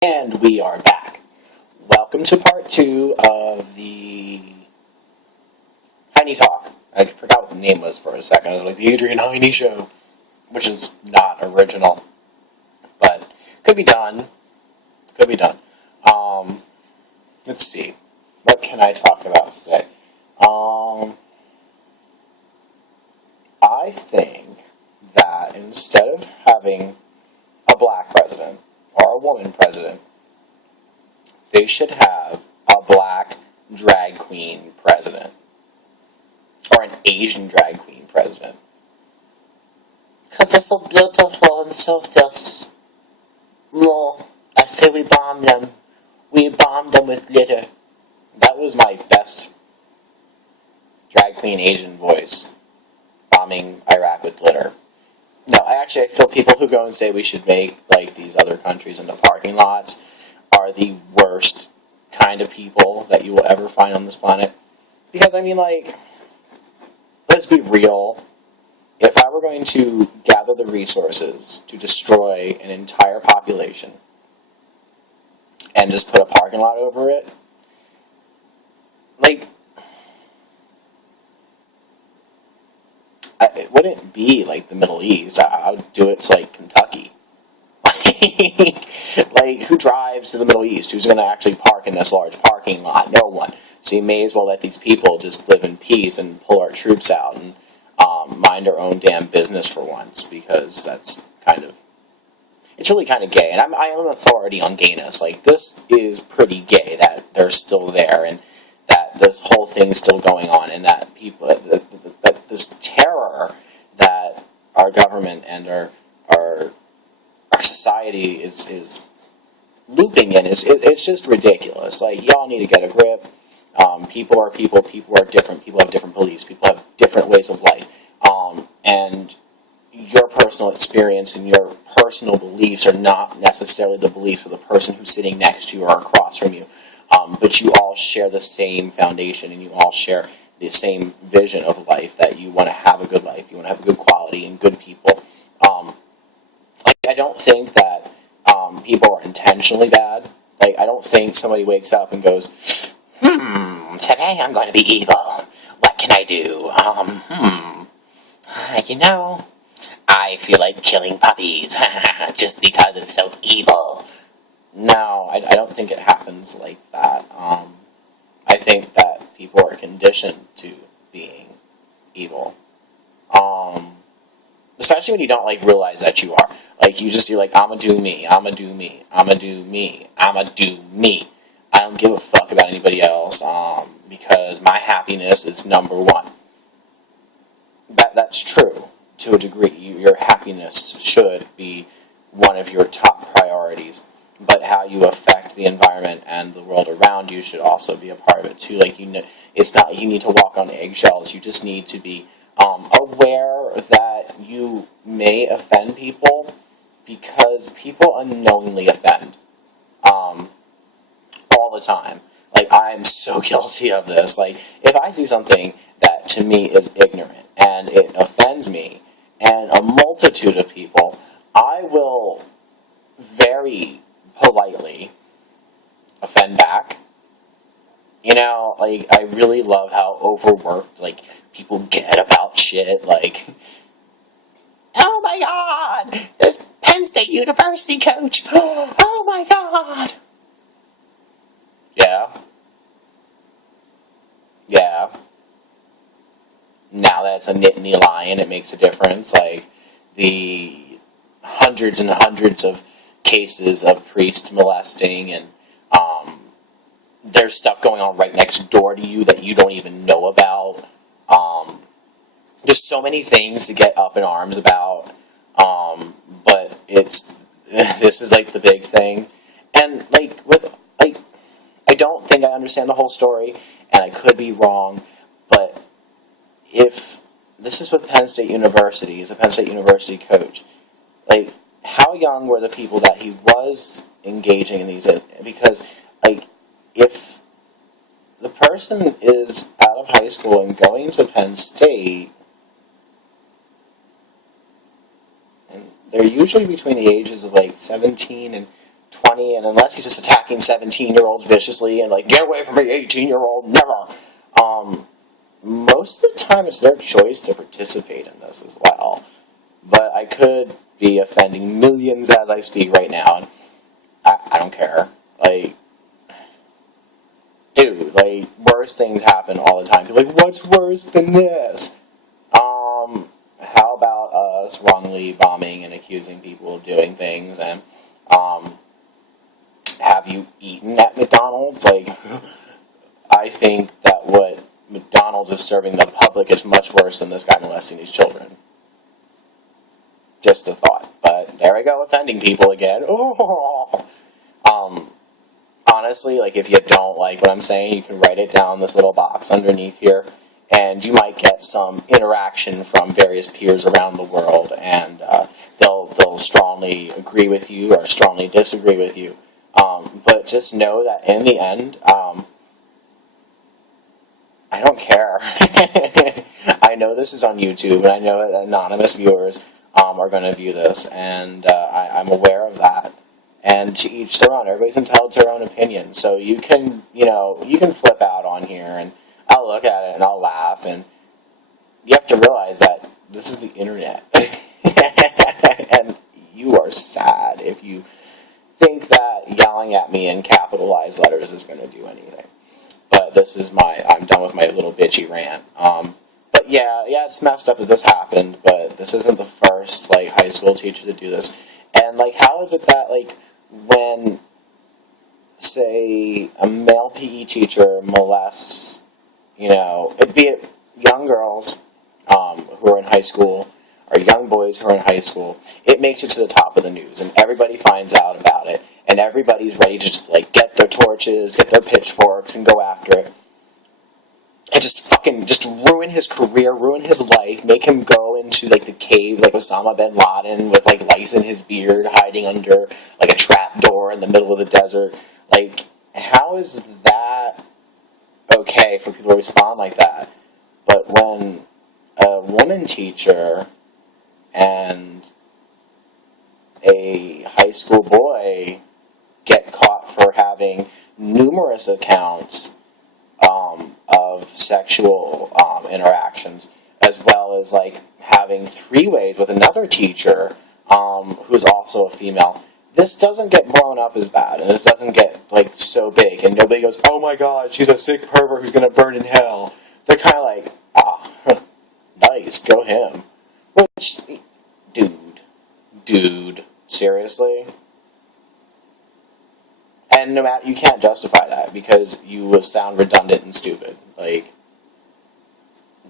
And we are back. Welcome to part 2 of the Heiney Talk. I forgot what the name was for a second. It was like the Adrian Heiney Show, which is not original, but could be done. Could be done. Let's see. What can I talk about today? I think that instead of having a black president or a woman president, they should have a black drag queen president or an Asian drag queen president. Because they're so beautiful and so fierce. No, I say we bomb them. We bombed them with glitter. That was my best drag queen Asian voice. Bombing Iraq with glitter. No, I feel people who go and say we should make like these other countries into parking lots are the worst kind of people that you will ever find on this planet. Because let's be real. If I were going to gather the resources to destroy an entire population and just put a parking lot over it, it wouldn't be like the Middle East. I would do it to like Kentucky. Who drives to the Middle East? Who's going to actually park in this large parking lot? No one. So you may as well let these people just live in peace and pull our troops out and mind our own damn business for once, because that's it's really kind of gay. And I am an authority on gayness. This is pretty gay that they're still there and that this whole thing's still going on, and that people, that this terror that our government and our society is looping in, it's just ridiculous. Y'all need to get a grip. People are people. People are different. People have different beliefs. People have different ways of life. And your personal experience and your personal beliefs are not necessarily the beliefs of the person who's sitting next to you or across from you. But you all share the same foundation, and you all share the same vision of life, that you want to have a good life, you want to have a good quality and good people. I don't think that people are intentionally bad. I don't think somebody wakes up and goes, today I'm going to be evil. What can I do? I feel like killing puppies just because it's so evil. No, I don't think it happens like that. I think that people are conditioned to being evil. Especially when you don't realize that you are. You're like, I'ma do me, I'ma do me, I'ma do me, I'ma do me. I don't give a fuck about anybody else, because my happiness is number one. That's true to a degree. Your happiness should be one of your top priorities. But how you affect the environment and the world around you should also be a part of it too. It's not like you need to walk on eggshells. You just need to be aware that you may offend people, because people unknowingly offend all the time. I'm so guilty of this. If I see something that to me is ignorant and it offends me and a multitude of people, I will very politely offend back. I really love how overworked, people get about shit, oh my god, this Penn State University coach, oh my god. Yeah. Now that's a nitty lie, and it makes a difference. The hundreds and hundreds of cases of priest molesting, and there's stuff going on right next door to you that you don't even know about. There's so many things to get up in arms about, but this is the big thing. And I don't think I understand the whole story, and I could be wrong, but if this is with Penn State University, he's a Penn State University coach, how young were the people that he was engaging in these? Because, if the person is out of high school and going to Penn State, and they're usually between the ages of 17 and 20, and unless he's just attacking 17-year-olds viciously and like, get away from me, 18-year-old, never. Most of the time it's their choice to participate in this as well. But I could be offending millions as I speak right now, and I don't care. Like, dude, like, worse things happen all the time. People are like, what's worse than this? How about us wrongly bombing and accusing people of doing things, and, have you eaten at McDonald's? Like, I think that what McDonald's is serving the public is much worse than this guy molesting these children. Just a thought. But there I go, offending people again. Oh. Honestly, like, if you don't like what I'm saying, you can write it down in this little box underneath here, and you might get some interaction from various peers around the world, and they'll strongly agree with you or strongly disagree with you. But just know that in the end, I don't care. I know this is on YouTube, and I know that anonymous viewers are going to view this, and I'm aware of that. And to each their own. Everybody's entitled to their own opinion. So you can, you can flip out on here, and I'll look at it and I'll laugh, and you have to realize that this is the internet. And you are sad if you think that yelling at me in capitalized letters is going to do anything. But this is I'm done with my little bitchy rant. But yeah, it's messed up that this happened, but this isn't the first, like, high school teacher to do this. And, like, how is it that, like, when, say, a male PE teacher molests, be it young girls who are in high school or young boys who are in high school, it makes it to the top of the news, and everybody finds out about it, and everybody's ready to just, like, get their torches, get their pitchforks, and go after it. And just ruin his career, ruin his life, make him go into, like, the cave, like Osama bin Laden, with, like, lice in his beard, hiding under, like, a trap door in the middle of the desert. Like, how is that okay for people to respond like that? But when a woman teacher and a high school boy get caught for having numerous accounts of sexual interactions, as well as, like, having three-ways with another teacher who's also a female, this doesn't get blown up as bad, and this doesn't get, like, so big, and nobody goes, oh my god, she's a sick pervert who's going to burn in hell. They're kind of like, nice, go him. Which, dude, seriously? And no matter, you can't justify that because you will sound redundant and stupid. Like,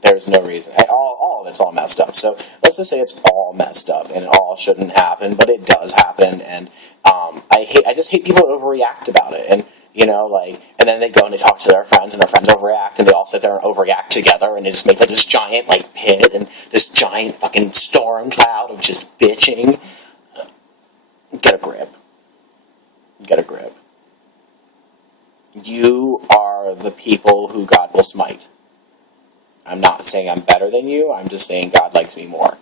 there's no reason. All of it's all messed up. So let's just say it's all messed up and it all shouldn't happen, but it does happen. And I just hate people that overreact about it. And and then they go and they talk to their friends, and their friends overreact, and they all sit there and overreact together, and they just make, like, this giant, like, pit and this giant fucking storm cloud of just bitching. Get a grip. Get a grip. You are the people who God will smite. I'm not saying I'm better than you. I'm just saying God likes me more.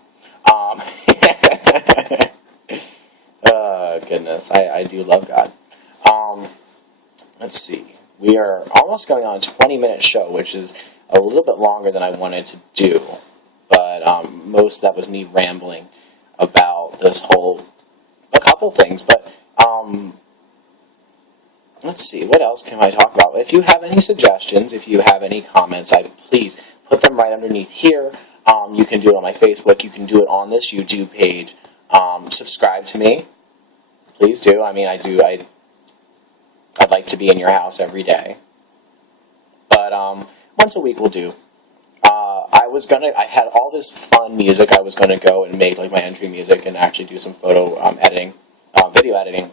Goodness. I do love God. Let's see. We are almost going on a 20-minute show, which is a little bit longer than I wanted to do. But most of that was me rambling about a couple things. But let's see, what else can I talk about? If you have any suggestions, if you have any comments, please put them right underneath here. You can do it on my Facebook. You can do it on this YouTube page. Subscribe to me. Please do. I mean, I'd like to be in your house every day. But once a week will do. I had all this fun music. I was going to go and make, like, my entry music and actually do some photo editing, video editing.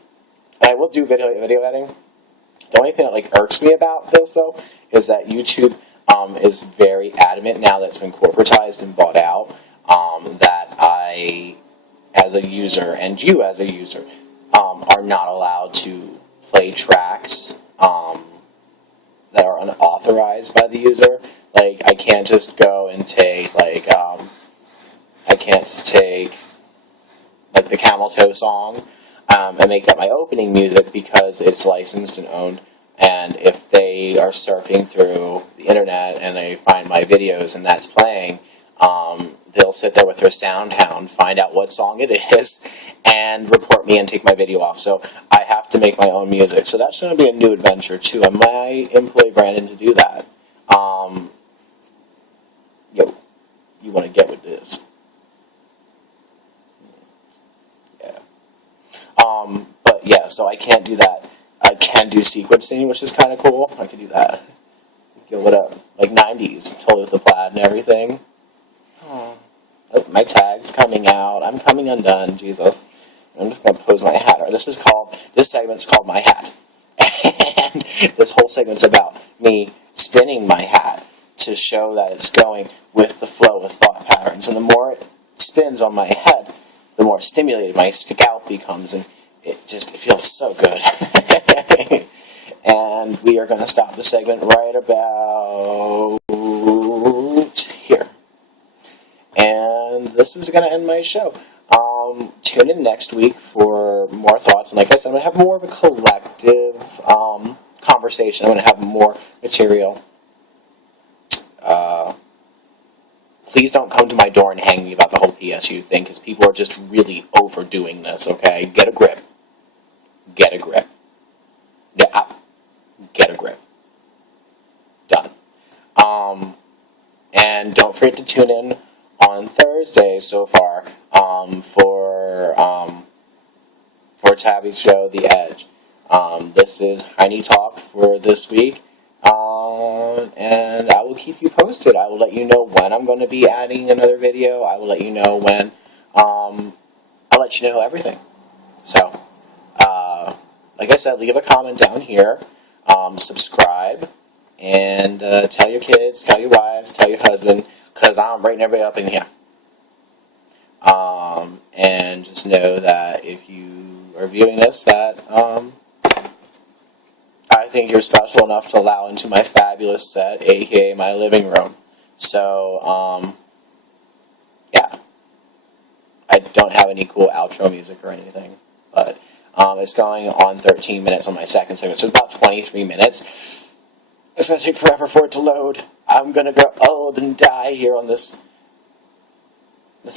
And I will do video editing. The only thing that, like, irks me about this, though, is that YouTube is very adamant now that it's been corporatized and bought out, that I, as a user, and you as a user, are not allowed to play tracks that are unauthorized by the user. Like, I can't just go and take, like, the Camel Toe song. and make that my opening music because it's licensed and owned. And if they are surfing through the internet and they find my videos and that's playing, they'll sit there with their sound hound, find out what song it is, and report me and take my video off. So I have to make my own music. So that's going to be a new adventure too. I might employ Brandon to do that. Yo, you want to get with this? Yeah. But yeah, so I can't do that. I can do sequencing, which is kind of cool. I can do that. Give it up. Like 90s, totally with the plaid and everything. Oh, my tag's coming out. I'm coming undone, Jesus. I'm just going to pose my hat. This segment's called My Hat. And this whole segment's about me spinning my hat to show that it's going with the flow of thought patterns. And the more it spins on my head, the more stimulated my scalp becomes, and it feels so good. And we are going to stop the segment right about here. And this is going to end my show. Tune in next week for more thoughts. And like I said, I'm going to have more of a collective conversation. I'm going to have more material. Please don't come to my door and hang me about the whole Pt.2 thing, because people are just really overdoing this, okay? Get a grip. Get a grip. Yeah, get a grip. Done. And don't forget to tune in on Thursday so far for Tabby's show, The Edge. This is Heiney Talk for this week. And I will keep you posted. I will let you know when I'm going to be adding another video. I will let you know when. I'll let you know everything. So, like I said, leave a comment down here. Subscribe. And tell your kids, tell your wives, tell your husband, because I'm rating everybody up in here. And just know that if you are viewing this, that I think you're special enough to allow into my fabulous set, aka my living room. So, yeah. I don't have any cool outro music or anything, but it's going on 13 minutes on my second segment, so it's about 23 minutes. It's going to take forever for it to load. I'm going to go old and die here on this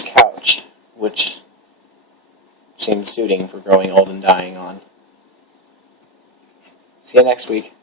couch, which seems suiting for growing old and dying on. See you next week.